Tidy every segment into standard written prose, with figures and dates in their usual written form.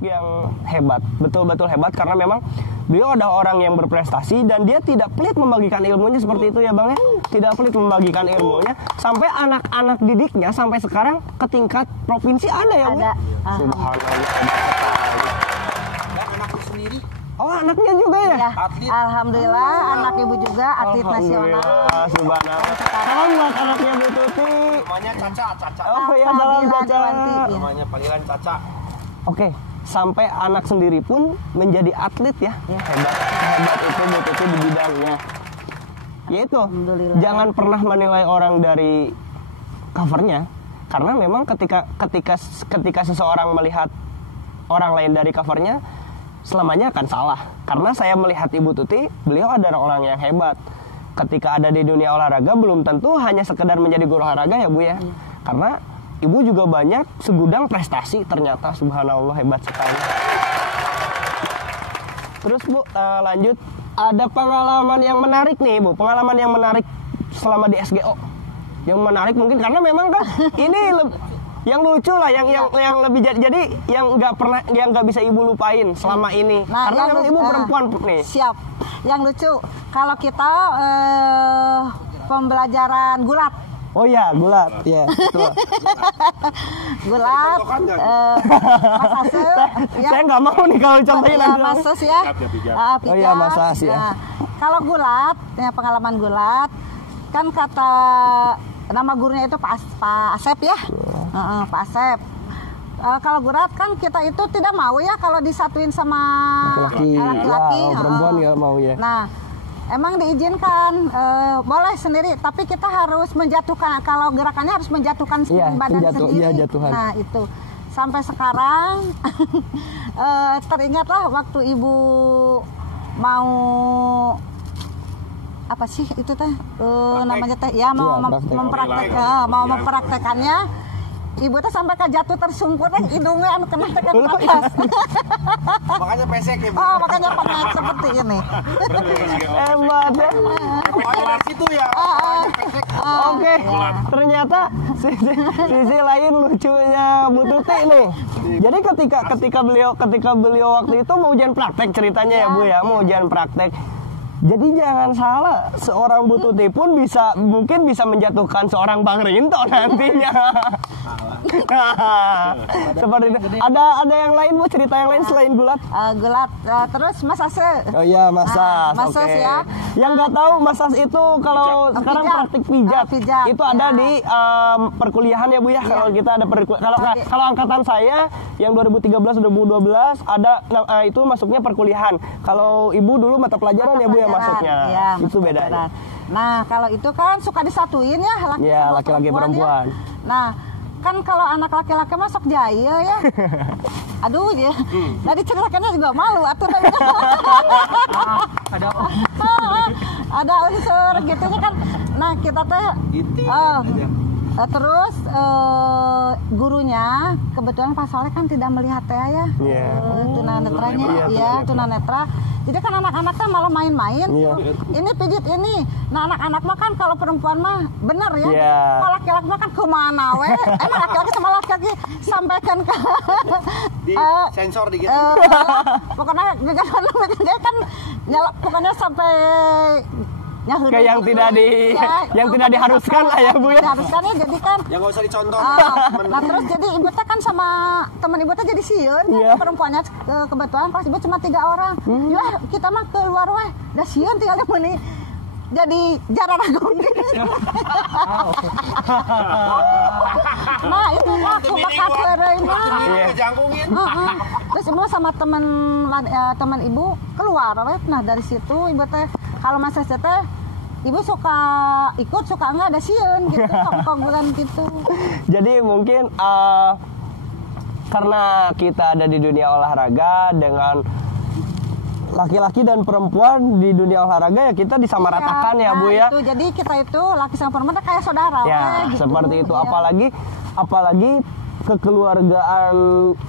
yang hebat, betul-betul hebat, karena memang beliau ada orang yang berprestasi dan dia tidak pelit membagikan ilmunya seperti itu ya Bang ya. Tidak pelit membagikan ilmunya sampai anak-anak didiknya sampai sekarang ke tingkat provinsi ada ya Bang. Ada. Subhanallah. Dan anakku sendiri Oh, anaknya juga ya? Ya, atlet. alhamdulillah anak ibu juga atlet nasional. Alhamdulillah, subhanallah. Salam buat anaknya Bu Tuti. Namanya Caca. Oh ya, salam Fadila Caca. Dewanti, ya. Namanya panggilan Caca. Oke, sampai anak sendiri pun menjadi atlet ya. Hebat itu Bu Tuti di bidangnya. Yaitu, Alhamdulillah. jangan pernah menilai orang dari covernya, karena memang ketika seseorang melihat orang lain dari covernya, selamanya akan salah. Karena saya melihat Ibu Tuti, beliau adalah orang yang hebat. Ketika ada di dunia olahraga, belum tentu hanya sekedar menjadi guru olahraga ya Bu ya. Karena Ibu juga banyak segudang prestasi ternyata, subhanallah, hebat sekali. Terus Bu, lanjut, ada pengalaman yang menarik nih Bu, pengalaman yang menarik selama di SGO. Yang menarik mungkin karena memang kan ini yang lucu lah, yang lebih jadi yang nggak bisa Ibu lupain selama ini. Nah, Karena memang Ibu perempuan nih. Siap. Yang lucu kalau kita pembelajaran gulat. Oh ya, gulat, ya betul. Gulat, Mas Ase, Saya nggak mau nih kalau contohin ya, nanti. Mas Ase ya. Oh iya, Mas Ase ya. Nah, kalau gulat, ya pengalaman gulat, kan kata nama gurunya itu Pak Asep ya. Pak Asep. Kalau gulat kan kita itu tidak mau ya kalau disatuin sama laki-laki. Ya, perempuan nggak mau ya. Nah, emang diizinkan, boleh sendiri, tapi kita harus menjatuhkan, kalau gerakannya harus menjatuhkan badan sendiri. Iya, jatuhan. Nah, itu. Sampai sekarang, teringatlah waktu Ibu mau, apa sih itu teh, namanya teh, ya mau mempraktekannya. Ibu tuh sampai ke jatuh tersungkur deh, hidungnya anu kena tekan atas. Makanya pesek ya, Bu. Oh, makanya pengek seperti ini. Hebat ya. Makanya dari situ ya. Oke, ternyata sisi lain lucunya Bu Tuti nih. Jadi ketika beliau waktu itu mau ujian praktek ceritanya ya Bu ya, mau ujian praktek. Jadi jangan salah, seorang Bu Tuti pun mungkin bisa menjatuhkan seorang Bang Rinto nantinya. Seperti itu. Ada yang lain Bu, cerita yang lain selain gulat? Gulat, terus Mas Ase. Oh iya, Mas As. Mas As Oke. ya. Yang nggak tahu Mas As itu kalau sekarang Pijat. praktik pijat, Pijat, itu ya. ada di perkuliahan ya Bu ya. Kalau kita ada kalau angkatan saya yang 2013 2012 ada itu masuknya perkuliahan. Kalau Ibu dulu mata pelajaran ya Bu ya masuknya. Ya, Itu bedanya. Nah, kalau itu kan suka disatuin ya laki-laki perempuan. Ya. Nah, kan kalau anak laki-laki masuk jaya ya. Aduh ya. Nah, diceritakannya juga malu atuh. Ada unsur gitu kan. Nah, kita teh terus gurunya kebetulan Pak Soleh kan tidak melihat ya. Tunanetranya ya, tunanetra. Jadi kan anak-anak kan malah main-main. Ini pijit ini. Nah, anak-anak mah kan kalau perempuan mah bener ya. Kalau laki-laki mah kan kemana we? Emang laki-laki sama laki-laki sampaikan ke Di sensor dikit. pokoknya kan pokoknya sampai Kayak yang tidak diharuskan lah ya Bu ya. Diharuskan ya, jadi kan Ya nggak usah dicontoh. nah terus jadi ibu teh kan sama teman ibu teh jadi sieun perempuannya kebetulan pas ibu cuma 3 orang. Ya kita mah keluar weh, dah sieun tinggal di mana. Jadi jarang ragu. Nah itu aku bakal keureuy mah. Kejangkungin. Terus ibu sama teman ibu keluar weh. Nah dari situ ibu teh kalau masa teh ibu suka ikut suka enggak ada sieun gitu, konggulan gitu. Jadi mungkin karena kita ada di dunia olahraga dengan laki-laki dan perempuan di dunia olahraga ya kita disamaratakan ya Bu ya. Itu, jadi kita itu laki sama perempuan kayak saudara. Ya gitu. seperti itu. Apalagi kekeluargaan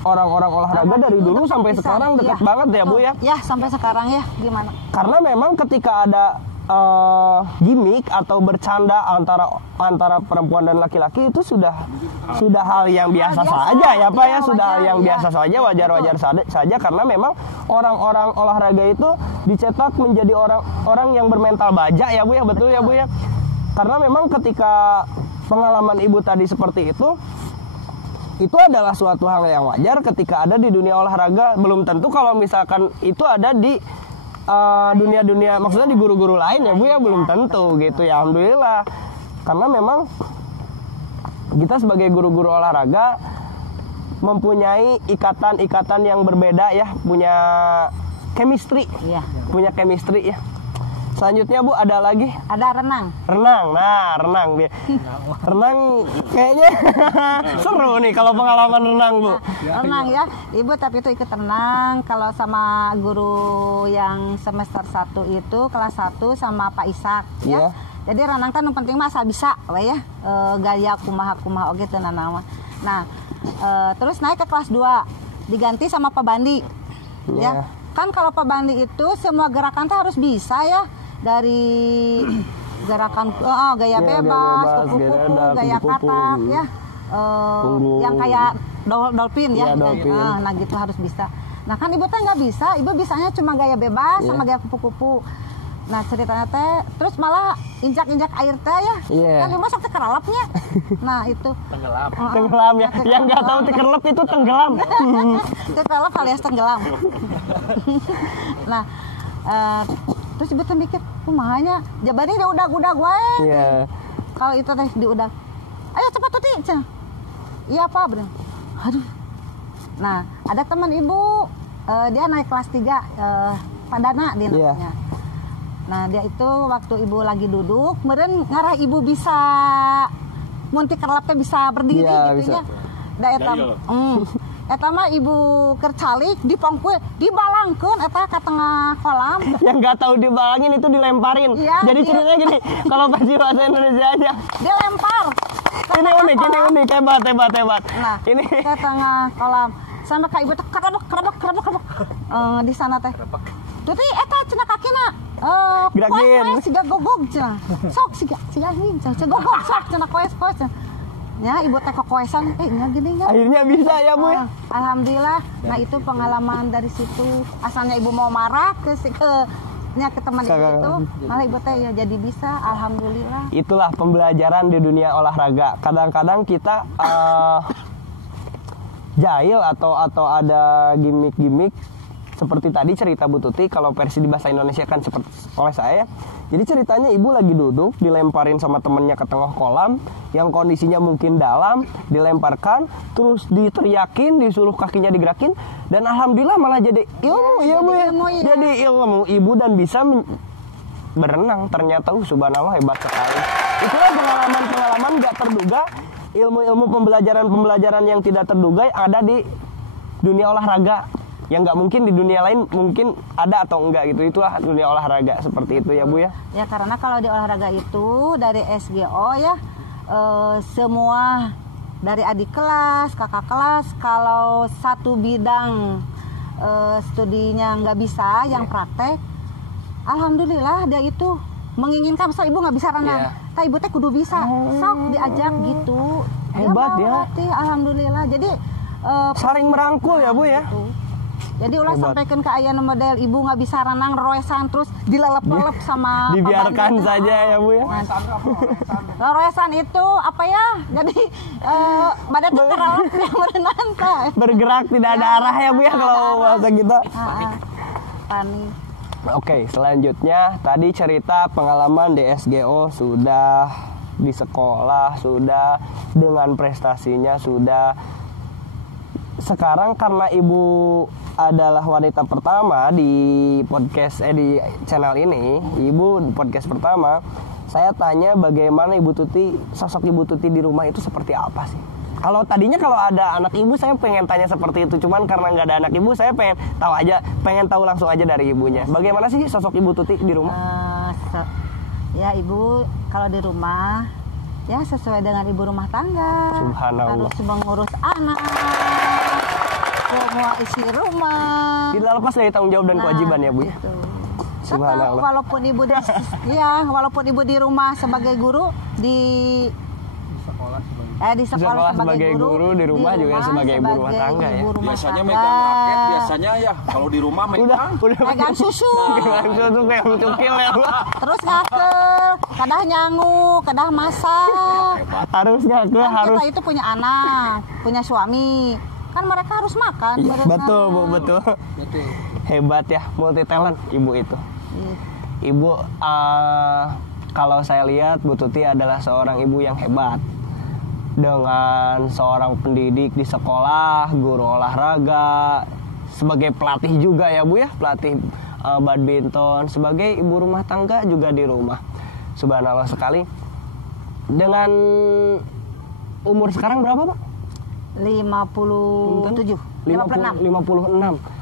orang-orang olahraga dari dulu sampai sekarang dekat banget ya Bu ya. Ya sampai sekarang ya gimana? Karena memang ketika ada gimmick atau bercanda antara perempuan dan laki-laki itu sudah hal yang biasa saja ya Pak ya, sudah hal yang biasa saja, wajar-wajar saja karena memang orang-orang olahraga itu dicetak menjadi orang yang bermental baja ya Bu ya, betul ya Bu ya. Karena memang ketika pengalaman Ibu tadi seperti itu adalah suatu hal yang wajar ketika ada di dunia olahraga. Belum tentu kalau misalkan itu ada di dunia maksudnya di guru-guru lain ya Bu ya, belum tentu gitu ya. Alhamdulillah karena memang kita sebagai guru-guru olahraga mempunyai ikatan yang berbeda ya, punya chemistry punya chemistry ya. Selanjutnya Bu ada lagi? Ada renang. Nah renang kayaknya seru nih kalau pengalaman renang Bu. Renang ya, Ibu tapi itu ikut renang kalau sama guru yang semester 1 itu kelas 1 sama Pak Ishak ya. Jadi renang kan yang penting mah asal bisa ya, gaya kumaha oge teu nanaon. Nah, terus naik ke kelas 2 diganti sama Pak Bandi. Ya. Kan kalau Pak Bandi itu semua gerakan tuh harus bisa ya. Dari gerakan gaya bebas, kupu-kupu, gaya katak ya, yang kayak dolphin ya, nah gitu harus bisa. Nah kan Ibu teh nggak bisa, Ibu bisanya cuma gaya bebas sama gaya kupu-kupu. Nah ceritanya teh, terus malah injak air teh ya, kan Ibu sok tekerlepnya. Nah itu tenggelam ya, yang nggak tahu tekerlep itu tenggelam. Tekerlep alias tenggelam. Nah terus Ibu tuh mikir, kumahanya jabani dia udah gue. Kalau itu teh diudag, ayo cepat tuti, iya Pak bener. Aduh. Nah ada teman Ibu, dia naik kelas 3, Pak Dana dia namanya. Nah dia itu waktu Ibu lagi duduk, kemudian ngarah Ibu bisa munti kerlepnya bisa berdiri gitu ya. Da eta mah Ibu kercalik dipangkul dibalangkeun eta ka tengah kolam. Yang nggak tahu dibalangin itu dilemparin. Jadi ceritanya gini, kalau versi bahasa Indonesia aja. Dilempar. Ini unik, hebat. Nah, ini ke tengah kolam. Sampai ka Ibu teh kerebek. Di sana teh. Tuti eta cenah kakina. Gerakin. Siga gogog cenah. Sok siga ini gogog sok cenah koes. Ya Ibu teh kokoesan, gini. Akhirnya bisa ya Bu ya. Alhamdulillah. Nah itu pengalaman dari situ. Asalnya Ibu mau marah ke teman Ibu itu, malah Ibu teh ya jadi bisa. Alhamdulillah. Itulah pembelajaran di dunia olahraga. Kadang-kadang kita jahil atau ada gimmick seperti tadi cerita Bu Tuti. Kalau versi di bahasa Indonesia kan seperti oleh saya. Jadi ceritanya Ibu lagi duduk, dilemparin sama temennya ke tengah kolam, yang kondisinya mungkin dalam, dilemparkan, terus diteriakin, disuruh kakinya digerakin, dan alhamdulillah malah jadi ilmu ya Bu ya. Jadi ilmu Ibu dan bisa berenang. Ternyata subhanallah hebat sekali. Itulah pengalaman gak terduga, ilmu-ilmu pembelajaran yang tidak terduga ada di dunia olahraga. Yang nggak mungkin di dunia lain mungkin ada atau enggak gitu. Itulah dunia olahraga seperti itu ya Bu ya. Ya karena kalau di olahraga itu dari SGO ya semua dari adik kelas, kakak kelas, kalau satu bidang studinya nggak bisa, yang praktek, alhamdulillah dia itu menginginkan. Misal Ibu nggak bisa renang, Ibu teh kudu bisa, sok diajak gitu. Hebat ya. Alhamdulillah. Jadi saling merangkul ya Bu ya. Gitu. Jadi ulah sampaikan ke ayah model Ibu nggak bisa renang roesan terus dilelep-lelep sama dibiarkan saja ya Bu ya. Roesan itu apa ya? Jadi badan terkerelep yang berenang bergerak tidak ada arah ya Bu ya kalau bahasa kita. Panik. Oke, selanjutnya tadi cerita pengalaman di SGO sudah, di sekolah sudah, dengan prestasinya sudah. Sekarang karena Ibu adalah wanita pertama di podcast di channel ini, Ibu podcast pertama, saya tanya bagaimana Ibu Tuti, sosok Ibu Tuti di rumah itu seperti apa sih? Kalau tadinya kalau ada anak Ibu saya pengen tanya seperti itu, cuman karena nggak ada anak Ibu saya pengen tahu langsung aja dari Ibunya. Bagaimana sih sosok Ibu Tuti di rumah? Ya Ibu kalau di rumah ya sesuai dengan ibu rumah tangga. Subhanallah. Harus mengurus anak, semua isi rumah. Tidak lepas dari tanggung jawab dan kewajiban ya Bu ya. Gitu. Subhanallah. Walaupun ibu di walaupun ibu di rumah sebagai guru di sekolah sebagai guru, di rumah juga sebagai ibu rumah tangga ya. Biasanya megang raket, biasanya ya kalau di rumah udah megang susu. Megang susu kayak cukil ya. Terus ngakel, kadah nyangu, kadah masak. Harus ngakel, Kan harus. kita itu punya anak, punya suami. Kan mereka harus makan. Ya, betul, Bu, betul. Hebat ya, multi talent ibu itu. Ibu kalau saya lihat Bu Tuti adalah seorang ibu yang hebat. Dengan seorang pendidik di sekolah, guru olahraga, sebagai pelatih juga ya Bu ya, pelatih badminton, sebagai ibu rumah tangga juga di rumah. Subhanallah sekali. Dengan umur sekarang berapa Pak? 56.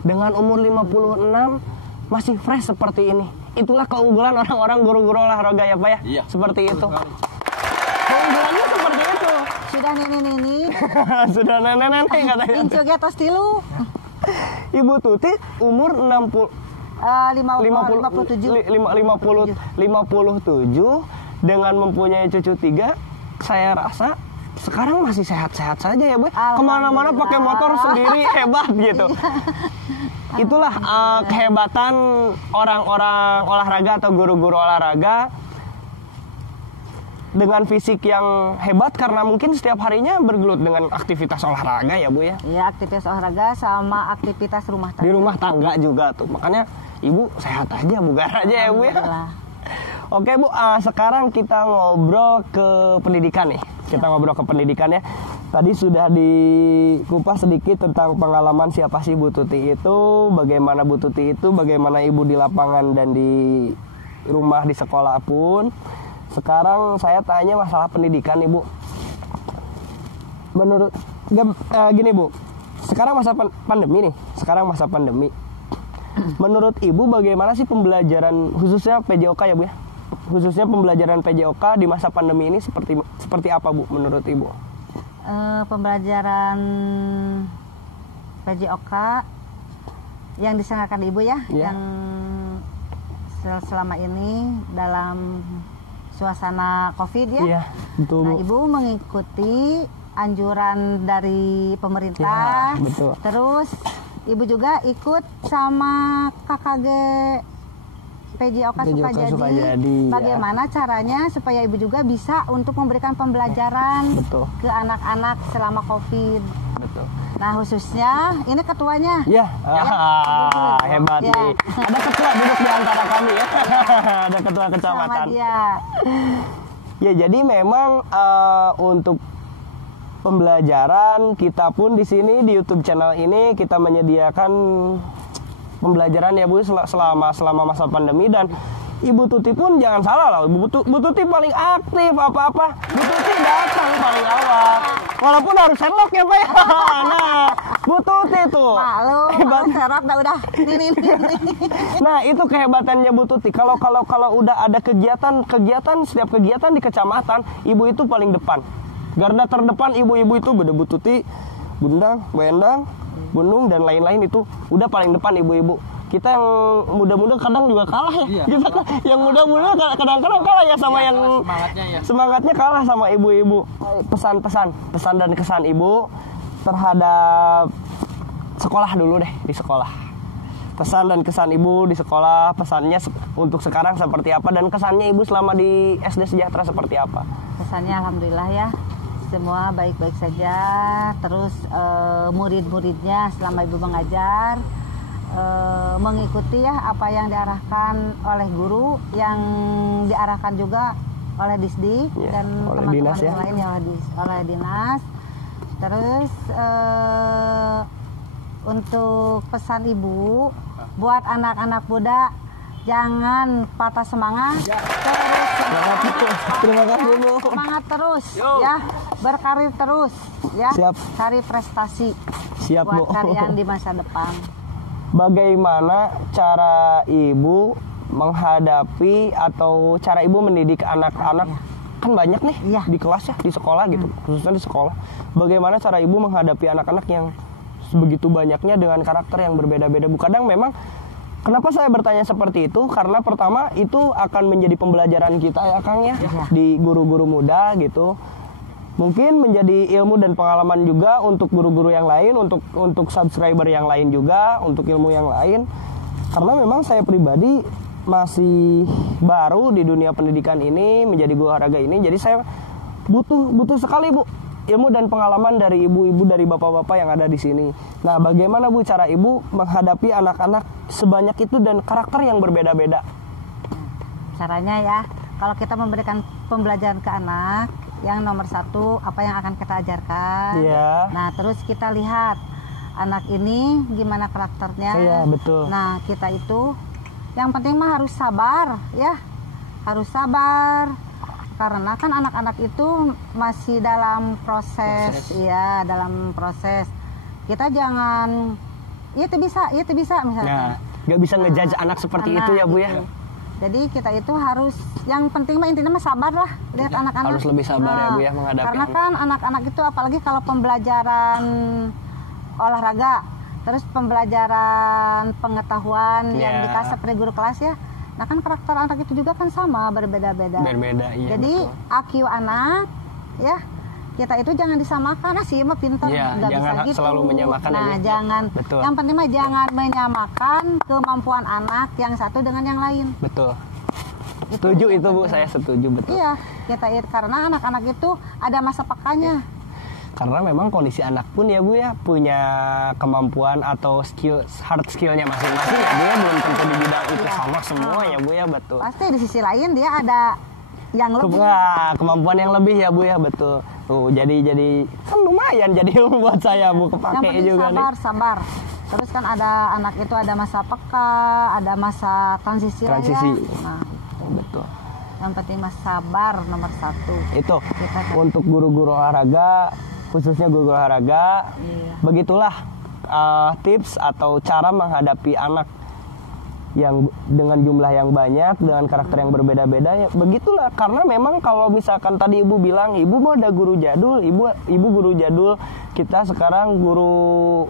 Dengan umur 56 masih fresh seperti ini. Itulah keunggulan orang-orang guru-guru olahraga ya Pak ya. Iya. Seperti itu. Keunggulannya seperti itu. Sudah nini. Sudah nenek-nenek katanya. Incu ge tos tilu. Ibu Tuti umur 57 dengan mempunyai cucu 3, saya rasa sekarang masih sehat-sehat saja ya Bu. Kemana-mana pakai motor sendiri, hebat gitu. Itulah kehebatan orang-orang olahraga atau guru-guru olahraga dengan fisik yang hebat karena mungkin setiap harinya bergelut dengan aktivitas olahraga ya Bu ya. Iya, aktivitas olahraga sama aktivitas rumah tangga. Di rumah tangga juga tuh. Makanya Ibu sehat aja, bugar aja ya Bu ya. Oke Bu, sekarang kita ngobrol ke pendidikan nih. Kita ngobrol ke pendidikan ya. Tadi sudah dikupas sedikit tentang pengalaman siapa sih Bu Tuti itu, bagaimana Bu Tuti itu, bagaimana Ibu di lapangan dan di rumah di sekolah pun. Sekarang saya tanya masalah pendidikan Ibu. Menurut gini Bu, sekarang masa pandemi nih. Sekarang masa pandemi. Menurut Ibu bagaimana sih pembelajaran khususnya PJOK ya Bu ya? Khususnya pembelajaran PJOK di masa pandemi ini seperti apa Bu menurut Ibu? Pembelajaran PJOK yang diselenggarakan Ibu ya, yang selama ini dalam suasana COVID ya. Iya, betul. Nah, Ibu mengikuti anjuran dari pemerintah. Ya, betul. Terus Ibu juga ikut sama KKG PJOK Sukajadi. Bagaimana caranya supaya Ibu juga bisa untuk memberikan pembelajaran ke anak-anak selama COVID. Betul. Nah, khususnya ini ketuanya. Ya, hebat ya. nih. Ada ketua duduk di antara kami ya. Ada ketua kecamatan. Sama dia. Ya, jadi memang untuk pembelajaran kita pun di sini di YouTube channel ini kita menyediakan pembelajaran ya Bu selama masa pandemi, dan Ibu Tuti pun jangan salah lah, Bu Tuti paling aktif apa-apa. Bu Tuti datang paling awal. Walaupun harus Sherlock ya Pak ya. Nah, Bu Tuti tuh. Malu, Sherlock udah. Nih. Nah, itu kehebatannya Bu Tuti. Kalau udah ada kegiatan setiap kegiatan di kecamatan, Ibu itu paling depan. Garda terdepan ibu-ibu itu Bu Tuti, Bundang, Wendang, Bunung dan lain-lain itu udah paling depan ibu-ibu. Kita yang muda-muda kadang juga kalah ya. Iya, Kita yang muda-muda kadang-kadang kalah ya sama yang semangatnya kalah sama ibu-ibu. Pesan dan kesan Ibu terhadap sekolah dulu deh, di sekolah. Pesan dan kesan Ibu di sekolah, pesannya untuk sekarang seperti apa dan kesannya Ibu selama di SD Sejahtera seperti apa? Kesannya alhamdulillah ya. Semua baik-baik saja. Terus murid-muridnya selama Ibu mengajar mengikuti ya apa yang diarahkan oleh guru, yang diarahkan juga oleh Disdik dan teman-teman yang lain ya, oleh dinas. Terus untuk pesan Ibu buat anak-anak muda, jangan patah semangat. Terima kasih Bu. Semangat terus ya, berkarir terus ya. Siap. Cari prestasi. Siap buat Bu. kalian di masa depan. Bagaimana cara Ibu menghadapi atau cara Ibu mendidik anak-anak? Kan banyak nih di kelas ya, di sekolah gitu, khususnya di sekolah. Bagaimana cara Ibu menghadapi anak-anak yang begitu banyaknya dengan karakter yang berbeda-beda? Bu, kadang memang Kenapa saya bertanya seperti itu? Karena pertama itu akan menjadi pembelajaran kita ya Kang ya, di guru-guru muda gitu. Mungkin menjadi ilmu dan pengalaman juga untuk guru-guru yang lain, untuk subscriber yang lain juga, untuk ilmu yang lain. Karena memang saya pribadi masih baru di dunia pendidikan ini, menjadi guru olahraga ini. Jadi saya butuh sekali Bu ilmu dan pengalaman dari ibu-ibu, dari bapak-bapak yang ada di sini. Nah, bagaimana Bu cara ibu menghadapi anak-anak sebanyak itu dan karakter yang berbeda-beda? Caranya ya, kalau kita memberikan pembelajaran ke anak, yang nomor satu apa yang akan kita ajarkan. Iya. Nah, terus kita lihat anak ini gimana karakternya. Iya, betul. Nah, kita itu yang penting mah harus sabar ya, harus sabar. Karena kan anak-anak itu masih dalam proses. Ya, dalam proses. Kita jangan, itu bisa misalnya. Nah, nggak bisa ngejudge anak seperti itu ya Bu ya. Jadi kita itu harus, yang penting mah intinya mah sabar lah, lihat anak-anak. Harus lebih sabar ya Bu ya menghadapi. Karena kan anak-anak itu apalagi kalau pembelajaran olahraga, terus pembelajaran pengetahuan yang dikasih seperti guru kelas ya. Nah kan karakter anak itu juga kan sama, berbeda-beda. Berbeda, iya. Jadi betul. IQ anak ya, kita itu jangan disamakan. Sih mah pintar, nggak jangan bisa gitu. Selalu menyamakan. Nah jangan. Betul. Yang penting mah jangan menyamakan kemampuan anak yang satu dengan yang lain. Betul. Setuju itu Bu, saya setuju betul. Iya, karena anak-anak itu ada masa pekanya. Karena memang kondisi anak pun ya Bu ya punya kemampuan atau hard skillnya masing-masing ya Bu ya, belum tentu di bidang itu sama semua ya Bu ya, betul. Pasti di sisi lain dia ada yang lebih. Kemampuan yang lebih ya Bu ya, betul. Tuh jadi kan lumayan jadi ilmu buat saya Bu, kepake juga nih. Sabar. Terus kan ada anak itu ada masa peka, ada masa transisi. Ya. Nah, betul. Yang penting mas sabar nomor satu. Itu untuk guru-guru olahraga, khususnya guru olahraga, begitulah tips atau cara menghadapi anak yang dengan jumlah yang banyak, dengan karakter yang berbeda-beda ya, begitulah. Karena memang kalau misalkan tadi ibu bilang ibu mau ada guru jadul, ibu guru jadul, kita sekarang guru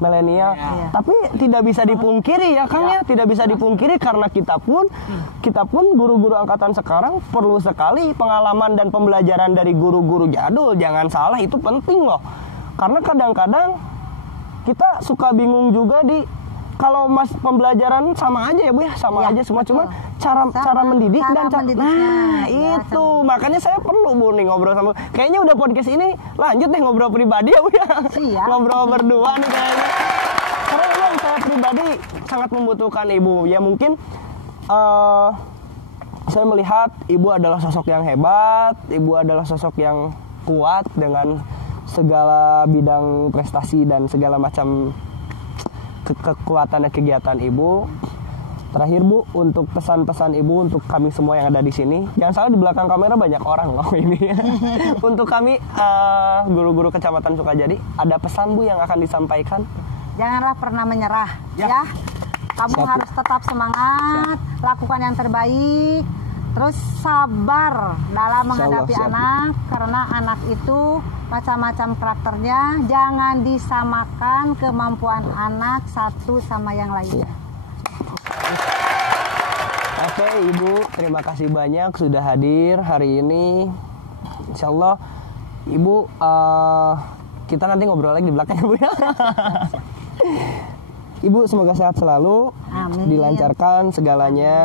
milenial. Tapi tidak bisa dipungkiri ya Kang ya, tidak bisa dipungkiri karena kita pun guru-guru angkatan sekarang perlu sekali pengalaman dan pembelajaran dari guru-guru jadul. Jangan salah, itu penting loh. Karena kadang-kadang kita suka bingung juga kalau pembelajaran sama aja ya Bu ya, aja semua, cuma cara mendidik dan itu makanya saya perlu Bu nih ngobrol sama. Kayaknya udah podcast ini lanjut deh ngobrol pribadi ya Bu ya. Ngobrol berdua nih kayaknya. Karena memang saya pribadi sangat membutuhkan Ibu. Ya mungkin saya melihat Ibu adalah sosok yang hebat, Ibu adalah sosok yang kuat dengan segala bidang prestasi dan segala macam kekuatan dan kegiatan Ibu. Terakhir Bu, untuk pesan-pesan Ibu untuk kami semua yang ada di sini. Jangan salah, di belakang kamera banyak orang loh ini. Untuk kami guru-guru Kecamatan Sukajadi, ada pesan Bu yang akan disampaikan? Janganlah pernah menyerah ya. Kamu harus tetap semangat, lakukan yang terbaik. Terus sabar dalam menghadapi anak, karena anak itu macam-macam karakternya. Jangan disamakan kemampuan anak satu sama yang lainnya. Oke Ibu, terima kasih banyak sudah hadir hari ini. Insya Allah Ibu, kita nanti ngobrol lagi di belakang Bu ya. Ibu semoga sehat selalu. Amin. Dilancarkan segalanya.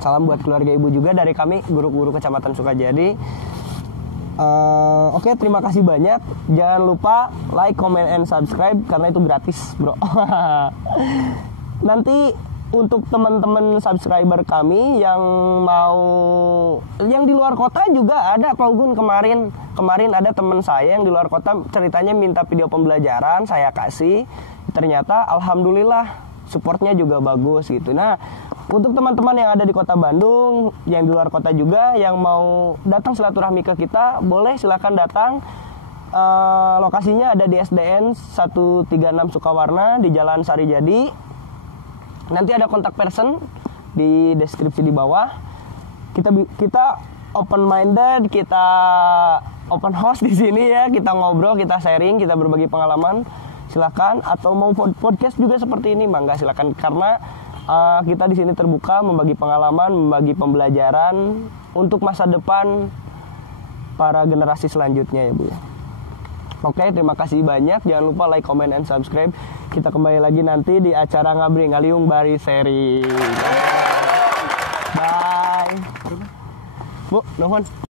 Salam buat keluarga Ibu juga dari kami, guru-guru Kecamatan Sukajadi. Oke, terima kasih banyak. Jangan lupa like, comment, and subscribe karena itu gratis, bro. Nanti untuk teman-teman subscriber kami yang di luar kota juga ada, Pak Ugun. Kemarin ada teman saya yang di luar kota ceritanya minta video pembelajaran, saya kasih. Ternyata alhamdulillah supportnya juga bagus gitu. Nah, untuk teman-teman yang ada di kota Bandung, yang di luar kota juga, yang mau datang silaturahmi ke kita, boleh silakan datang. Lokasinya ada di SDN 136 Sukawarna di Jalan Sarijadi. Nanti ada kontak person di deskripsi di bawah. Kita open minded, kita open house di sini ya. Kita ngobrol, kita sharing, kita berbagi pengalaman. silakan, atau mau podcast juga seperti ini mangga silakan, karena kita di sini terbuka membagi pengalaman, membagi pembelajaran untuk masa depan para generasi selanjutnya ya Bu ya. Oke, terima kasih banyak. Jangan lupa like, comment, and subscribe. Kita kembali lagi nanti di acara Ngabri Ngaliung Bari Seri. Bye. Bu, nuhun.